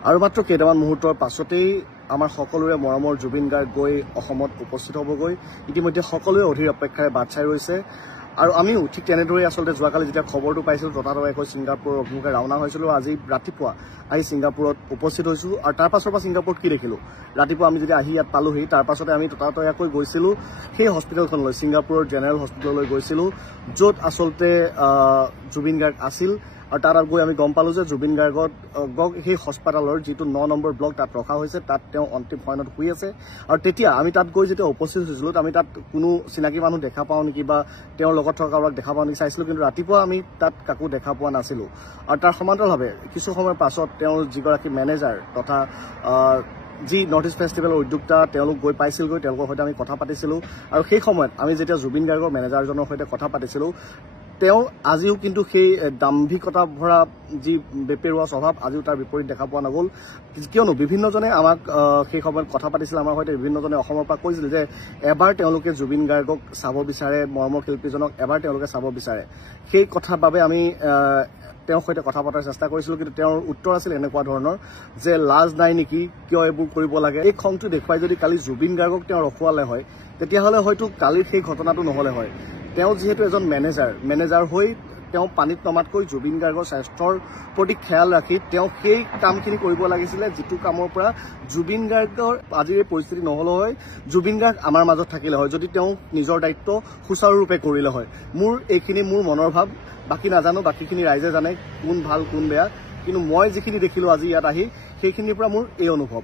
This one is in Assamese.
আৰু মাত্ৰ কেইটামান মুহূৰ্তৰ পাছতেই আমাৰ সকলোৰে মৰমৰ জুবিন গাৰ্গ গৈ অসমত উপস্থিত হ'বগৈ। ইতিমধ্যে সকলোৱে অধীৰ অপেক্ষাৰে বাট চাই ৰৈছে আৰু আমিও ঠিক তেনেদৰে আচলতে যোৱাকালি যেতিয়া খবৰটো পাইছিলোঁ ততাতৈয়াকৈ ছিংগাপুৰৰ অভিমুখে ৰাওনা হৈছিলোঁ। আজি ৰাতিপুৱা আহি ছিংগাপুৰত উপস্থিত হৈছোঁ আৰু তাৰ পাছৰ পৰা ছিংগাপুৰত কি দেখিলোঁ, ৰাতিপুৱা আমি যেতিয়া আহি ইয়াত পালোহি তাৰ পাছতে আমি ততাতৈয়াকৈ গৈছিলোঁ সেই হস্পিটেলখনলৈ, ছিংগাপুৰৰ জেনেৰেল হস্পিটেললৈ গৈছিলোঁ, য'ত আচলতে জুবিন গাৰ্গ আছিল। আৰু তাত গৈ আমি গম পালোঁ যে জুবিন গাৰ্গক সেই হস্পিটেলৰ যিটো 9 নম্বৰ ব্লক তাত ৰখা হৈছে, তাত তেওঁ অন্তিম শয়নত শুই আছে। আৰু তেতিয়া আমি তাত গৈ যেতিয়া উপস্থিত হৈছিলোঁ আমি তাত কোনো চিনাকি মানুহ দেখা পাওঁ নেকি বা তেওঁৰ লগত থকা কাৰোবাক দেখা পাওঁ নেকি চাইছিলোঁ, কিন্তু ৰাতিপুৱা আমি তাত কাকো দেখা পোৱা নাছিলোঁ। আৰু তাৰ সমান্তৰালভাৱে কিছু সময়ৰ পাছত তেওঁৰ যিগৰাকী মেনেজাৰ তথা যি নৰ্থ ইষ্ট ফেষ্টিভেলৰ উদ্যোক্তা তেওঁলোক গৈ পাইছিলগৈ, তেওঁলোকৰ সৈতে আমি কথা পাতিছিলোঁ। আৰু সেই সময়ত আমি যেতিয়া জুবিন গাৰ্গৰ মেনেজাৰজনৰ সৈতে কথা পাতিছিলোঁ, তেওঁ আজিও কিন্তু সেই দাম্ভিকতা ভৰা যি বেপেৰুৱা স্বভাৱ আজিও তাৰ বিপৰীত দেখা পোৱা নগ'ল। কিয়নো বিভিন্নজনে আমাক সেই সময়ত কথা পাতিছিল, আমাৰ সৈতে বিভিন্নজনে অসমৰ পৰা কৈছিল যে এবাৰ তেওঁলোকে জুবিন গাৰ্গক চাব বিচাৰে, মৰ্মৰ শিল্পীজনক এবাৰ তেওঁলোকে চাব বিচাৰে। সেই কথাৰ বাবে আমি তেওঁৰ সৈতে কথা পতাৰ চেষ্টা কৰিছিলোঁ, কিন্তু তেওঁৰ উত্তৰ আছিল এনেকুৱা ধৰণৰ যে লাজ নাই নেকি, কিয় এইবোৰ কৰিব লাগে। এই খংটো দেখুৱাই যদি কালি জুবিন গাৰ্গক তেওঁ ৰখুৱালে হয় তেতিয়াহ'লে হয়তো কালিৰ সেই ঘটনাটো নহ'লে হয়। তেওঁ যিহেতু এজন মেনেজাৰ হৈ তেওঁ পানীত নমাতকৈ জুবিন গাৰ্গৰ স্বাস্থ্যৰ প্ৰতি খেয়াল ৰাখি তেওঁ সেই কামখিনি কৰিব লাগিছিলে, যিটো কামৰ পৰা জুবিন গাৰ্গৰ আজিৰ এই পৰিস্থিতি নহ'লে হয়, জুবিন গাৰ্গ আমাৰ মাজত থাকিলে হয়, যদি তেওঁ নিজৰ দায়িত্ব সুচাৰুৰূপে কৰিলে হয়। এইখিনি মোৰ মনৰ ভাৱ, বাকী নাজানো, বাকীখিনি ৰাইজে জানে কোন ভাল কোন বেয়া, কিন্তু মই যিখিনি দেখিলোঁ আজি ইয়াত আহি সেইখিনিৰ পৰা মোৰ এই অনুভৱ।